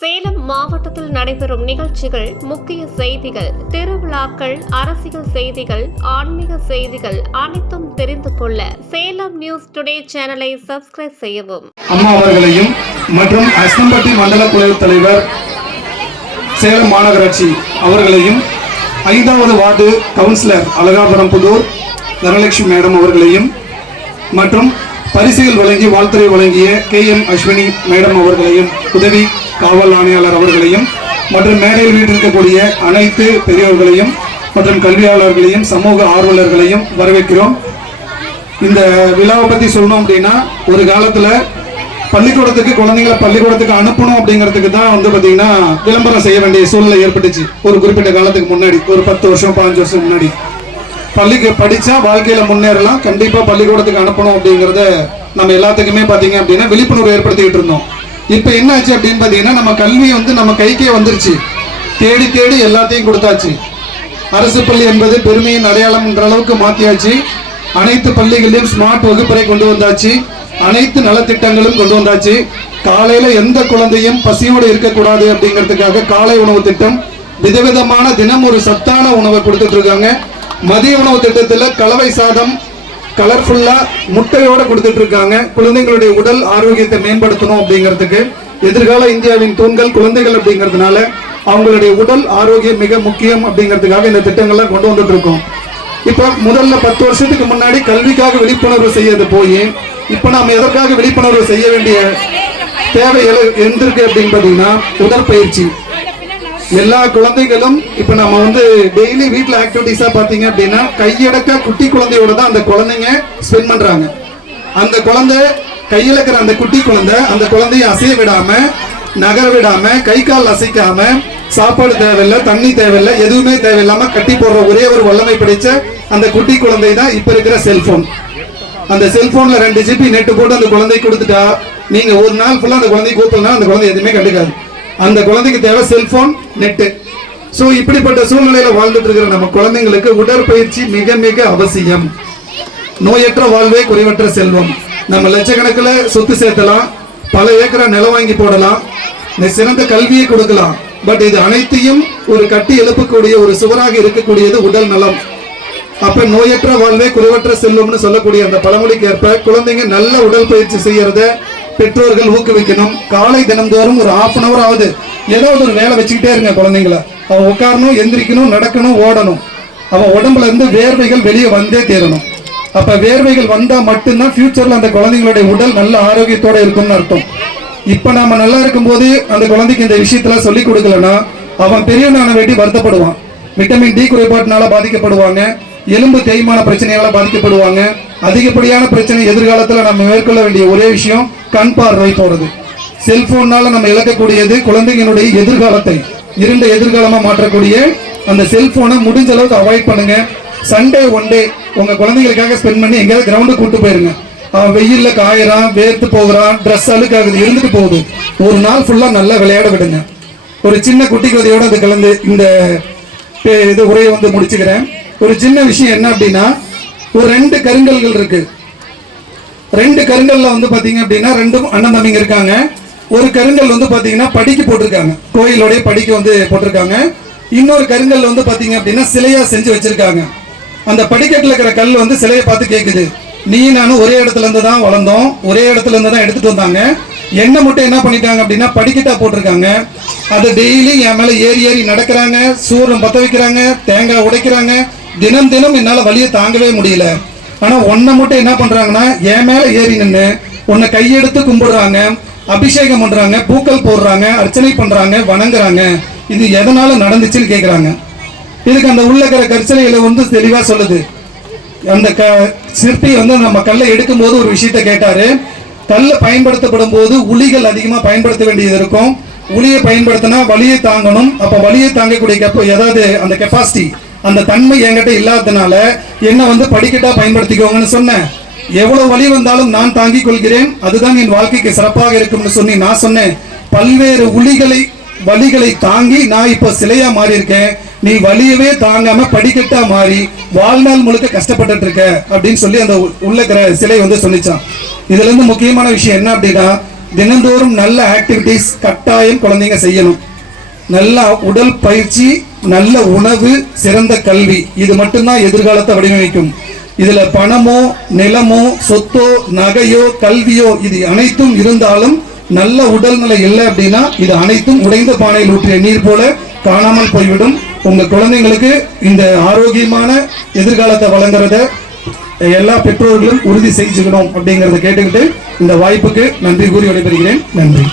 சேலம் மாவட்டத்தில் நடைபெறும் நிகழ்ச்சிகள் முக்கிய செய்திகள் திருவிழாக்கள் அரசியல் செய்திகள் ஆன்மீக செய்திகள் அனைத்தும் தெரிந்து கொள்ள சேலம் நியூஸ் டுடே சேனலை சப்ஸ்கிரைப் செய்யவும். அம்மா அவர்களையும் மற்றும் அசம்பட்டி மண்டல குழு தலைவர் சேலம் மாநகராட்சி அவர்களையும் ஐந்தாவது ward councillor Azhagapuram Pudur Dhanalakshmi madam அவர்களையும் மற்றும் பரிசுகள் வழங்கி வாழ்த்துறை வழங்கிய கே எம் அஸ்வினி மேடம் அவர்களையும் உதவி காவல் ஆணையாளர் அவர்களையும் மற்றும் மேடையில் வீட்டிருக்கக்கூடிய அனைத்து பெரியவர்களையும் மற்றும் கல்வியாளர்களையும் சமூக ஆர்வலர்களையும் வரவேற்கிறோம். இந்த விழாவை பற்றி சொல்லணும் அப்படின்னா ஒரு காலத்தில் பள்ளிக்கூடத்துக்கு குழந்தைங்களை பள்ளிக்கூடத்துக்கு அனுப்பணும் அப்படிங்கிறதுக்கு தான் வந்து பார்த்தீங்கன்னா விளம்பரம் செய்ய வேண்டிய சூழ்நிலை ஏற்பட்டுச்சு. ஒரு குறிப்பிட்ட காலத்துக்கு முன்னாடி ஒரு பத்து வருஷம் பதினஞ்சு வருஷம் முன்னாடி. பள்ளிக்கு படித்தா வாழ்க்கையில் முன்னேறலாம். கண்டிப்பாக பள்ளிக்கூடத்துக்கு அனுப்பணும் அப்படிங்கிறத நம்ம எல்லாத்துக்குமே பார்த்தீங்க அப்படின்னா விழிப்புணர்வு ஏற்படுத்திக்கிட்டு இருந்தோம். இப்போ என்ன ஆச்சு அப்படின்னு பார்த்தீங்கன்னா நம்ம கல்வி வந்து நம்ம கைக்கே வந்துருச்சு. தேடி தேடி எல்லாத்தையும் கொடுத்தாச்சு. அரசு பள்ளி என்பது பெருமையின் அடையாளம்ன்ற அளவுக்கு மாற்றியாச்சு அனைத்து பள்ளிகளிலும் ஸ்மார்ட் வகுப்பறை கொண்டு வந்தாச்சு. அனைத்து நலத்திட்டங்களும் கொண்டு வந்தாச்சு. காலையில் எந்த குழந்தையும் பசியோடு இருக்கக்கூடாது அப்படிங்கிறதுக்காக காலை உணவு திட்டம் விதவிதமான தினம் ஒரு சத்தான உணவை கொடுத்துட்டு இருக்காங்க. மதிய உணவு திட்டத்தில் கலவை சாதம் கலர்ஃபுல்லா முட்டையோட கொடுத்துட்டு இருக்காங்க குழந்தைங்களுடைய உடல் ஆரோக்கியத்தை மேம்படுத்தணும் அப்படிங்கிறதுக்கு. எதிர்கால இந்தியாவின் தூண்கள் குழந்தைகள் அப்படிங்கிறதுனால அவங்களுடைய உடல் ஆரோக்கியம் மிக முக்கியம் அப்படிங்கிறதுக்காக இந்த திட்டங்கள்லாம் கொண்டு வந்துட்டு இருக்கோம் இப்ப முதல்ல பத்து வருஷத்துக்கு முன்னாடி கல்விக்காக விழிப்புணர்வு செய்யறது போய் இப்ப நாம எதற்காக விழிப்புணர்வு செய்ய வேண்டிய தேவை எல- எந்திருக்கு அப்படின்னு பார்த்தீங்கன்னா உடற்பயிற்சி. எல்லா குழந்தைகளும் இப்ப நம்ம வந்து டெய்லி வீட்டுல ஆக்டிவிட்டிஸா பாத்தீங்க அப்படின்னா கையடக்க குட்டி குழந்தையோட தான் அந்த குழந்தைங்க ஸ்பெண்ட் பண்றாங்க. அந்த குழந்தை கையில இருக்கிற அந்த குட்டி குழந்தை அந்த குழந்தைய அசைய விடாம நகர விடாம கை கால் அசைக்காம சாப்பாடு தேவையில்லை தண்ணி தேவையில்லை எதுவுமே தேவையில்லாம கட்டி போடுற ஒரே ஒரு வல்லமை படிச்ச அந்த குட்டி குழந்தை தான் இப்ப இருக்கிற செல்போன் அந்த செல்போன்ல ரெண்டு ஜிபி நெட்டு போட்டு அந்த குழந்தை கொடுத்துட்டா நீங்க ஒரு நாள் ஃபுல்லா அந்த குழந்தை கூப்பிடலாம் அந்த குழந்தை எதுவுமே கண்டுக்காது. அந்த குழந்தைக்கு தேவை செல்போன் நெட்டு. ஸோ இப்படிப்பட்ட சூழ்நிலையில வாழ்ந்துட்டு இருக்கிற நம்ம குழந்தைங்களுக்கு உடற்பயிற்சி மிக மிக அவசியம். நோயற்ற வாழ்வே குறைவற்ற செல்வம். நம்ம லட்சக்கணக்கில் சொத்து சேர்த்தலாம் பல ஏக்கரா நிலம் வாங்கி போடலாம் சிறந்த கல்வியை கொடுக்கலாம். பட் இது அனைத்தையும் ஒரு கட்டி எழுப்பக்கூடிய ஒரு சுவராக இருக்கக்கூடியது உடல் நலம். அப்ப நோயற்ற வாழ்வே குறைவற்ற செல்வம்னு சொல்லக்கூடிய அந்த பழமொழிக்கு ஏற்ப குழந்தைங்க நல்ல உடல் பயிற்சி செய்யறத பெற்றோர்கள் ஊக்குவிக்கணும். காலை தினம்தோறும் ஒரு ஆஃப் அன் அவர் ஆகுது ஏதாவது ஒரு வேலை வச்சுக்கிட்டே இருங்க குழந்தைங்கள. அவன் உட்காரணும் எந்திரிக்கணும் நடக்கணும் ஓடணும். அவன் உடம்புல இருந்து வேர்வைகள் வெளியே வந்தே தீரணும். அப்ப வேர்வைகள் வந்தா மட்டும்தான் ஃபியூச்சர்ல அந்த குழந்தைங்களுடைய உடல் நல்ல ஆரோக்கியத்தோட இருக்கும்னு அர்த்தம். இப்ப நாம நல்லா இருக்கும்போது அந்த குழந்தைக்கு இந்த விஷயத்துல சொல்லி கொடுக்கலன்னா அவன் பெரியவனான வேண்டி வருத்தப்படுவான். Vitamin D குறைபாட்டினால பாதிக்கப்படுவாங்க. எலும்பு தேய்மான பிரச்சனையால பாதிக்கப்படுவாங்க. அதிகப்படியான பிரச்சனை எதிர்காலத்தில் நம்ம மேற்கொள்ள வேண்டிய ஒரே விஷயம் கண் பார்வை போறது. செல்போன்னால நம்ம இழக்கக்கூடியது குழந்தைங்களுடைய எதிர்காலத்தை இருண்ட எதிர்காலமா மாற்றக்கூடிய அந்த செல்போனை முடிஞ்ச அளவுக்கு அவாய்ட் பண்ணுங்க. சண்டே ஒன் டே உங்க குழந்தைகளுக்காக ஸ்பெண்ட் பண்ணி எங்கேயாவது கிரவுண்டுக்கு கூட்டு போயிருங்க. அவன் வெயில்ல காயறான் வேர்த்து போகிறான் ட்ரெஸ் அழுக்காகுது இருந்துட்டு போகுது. ஒரு நாள் ஃபுல்லா நல்லா விளையாட விடுங்க. ஒரு சின்ன குட்டி கதையோட அது கலந்து இந்த இது உரையை வந்து முடிச்சுக்கிறேன். ஒரு சின்ன விஷயம் என்ன அப்படின்னா ஒரு ரெண்டு கருங்கல்கள் இருக்கு. ரெண்டு கருங்கல்ல வந்து பாத்தீங்க அப்படின்னா ரெண்டும் அண்ணன் தம்பிங்க இருக்காங்க. ஒரு கருங்கல் வந்து பாத்தீங்கன்னா படிக்கு போட்டிருக்காங்க. கோயிலோடைய படிக்கு வந்து போட்டிருக்காங்க. இன்னொரு கருங்கல் வந்து பாத்தீங்க அப்படின்னா சிலையா செஞ்சு வச்சிருக்காங்க. அந்த படிக்கட்டுல இருக்கிற கல் வந்து சிலையை பார்த்து கேட்குது நீ நானும் ஒரே இடத்துல இருந்து தான் வளர்ந்தோம். ஒரே இடத்துல இருந்து தான் எடுத்துட்டு வந்தாங்க. என்ன மட்டும் என்ன பண்ணிட்டாங்க அப்படின்னா படிக்கட்டா போட்டிருக்காங்க. அதை டெய்லி என் மேல ஏறி ஏறி நடக்கிறாங்க. சூரியன் பத்த வைக்கிறாங்க. தேங்காய் உடைக்கிறாங்க. தினம் தினம் என்னால் வலியை தாங்கவே முடியல. ஆனால் ஒன்றை மட்டும் என்ன பண்ணுறாங்கன்னா என் மேலே ஏறி நின்று உன்னை கையெடுத்து கும்பிடுறாங்க அபிஷேகம் பண்ணுறாங்க பூக்கள் போடுறாங்க அர்ச்சனை பண்ணுறாங்க வணங்குறாங்க. இது எதனால நடந்துச்சுன்னு கேட்குறாங்க இதுக்கு அந்த உள்ள இருக்கிற வந்து தெளிவாக சொல்லுது. அந்த க சிற்பி வந்து நம்ம கல்லை எடுக்கும்போது ஒரு விஷயத்த கேட்டார். கல்லை பயன்படுத்தப்படும் போது உளிகள் அதிகமாக பயன்படுத்த வேண்டியது இருக்கும். உளியை பயன்படுத்தினா வலியை தாங்கணும். அப்போ வலியை தாங்கக்கூடிய கெப்ப ஏதாவது அந்த கெப்பாசிட்டி அந்த தன்மை என்கிட்ட இல்லாததுனால என்ன வந்து படிக்கட்டா பயன்படுத்திக்கோங்கன்னு சொன்னேன். எவ்வளவு வலி வந்தாலும் நான் தாங்கிக் கொள்கிறேன். அதுதான் என் வாழ்க்கைக்கு சிறப்பாக இருக்கும்னு சொல்லி நான் சொன்னேன். பல்வேறு உளிகளை வலிகளை தாங்கி நான் இப்போ சிலையா மாறி இருக்கேன் நீ வலியவே தாங்காம படிக்கட்டா மாறி வாழ்நாள் முழுக்க கஷ்டப்பட்டுட்டு இருக்க அப்படின்னு சொல்லி அந்த உள்ள சிலை வந்து சொல்லிச்சான் இதுல இருந்து முக்கியமான விஷயம் என்ன அப்படின்னா தினந்தோறும் நல்ல ஆக்டிவிட்டீஸ் கட்டாயம் குழந்தைங்க செய்யணும். நல்லா உடல் பயிற்சி நல்ல உணவு சிறந்த கல்வி. இது மட்டும்தான் எதிர்காலத்தை வடிவமைக்கும். இதுல பணமோ நிலமோ சொத்தோ நகையோ கல்வியோ இது அனைத்தும் இருந்தாலும் நல்ல உடல்நிலை இல்லை அப்படின்னா இது அனைத்தும் உடைந்த பானையில் ஊற்றிய நீர் போல காணாமல் போய்விடும். உங்க குழந்தைங்களுக்கு இந்த ஆரோக்கியமான எதிர்காலத்தை வழங்குறத எல்லா பெற்றோர்களும் உறுதி செஞ்சுக்கணும் அப்படிங்கறத கேட்டுக்கிட்டு இந்த வாய்ப்புக்கு நன்றி கூறி விடைபெறுகிறேன். நன்றி.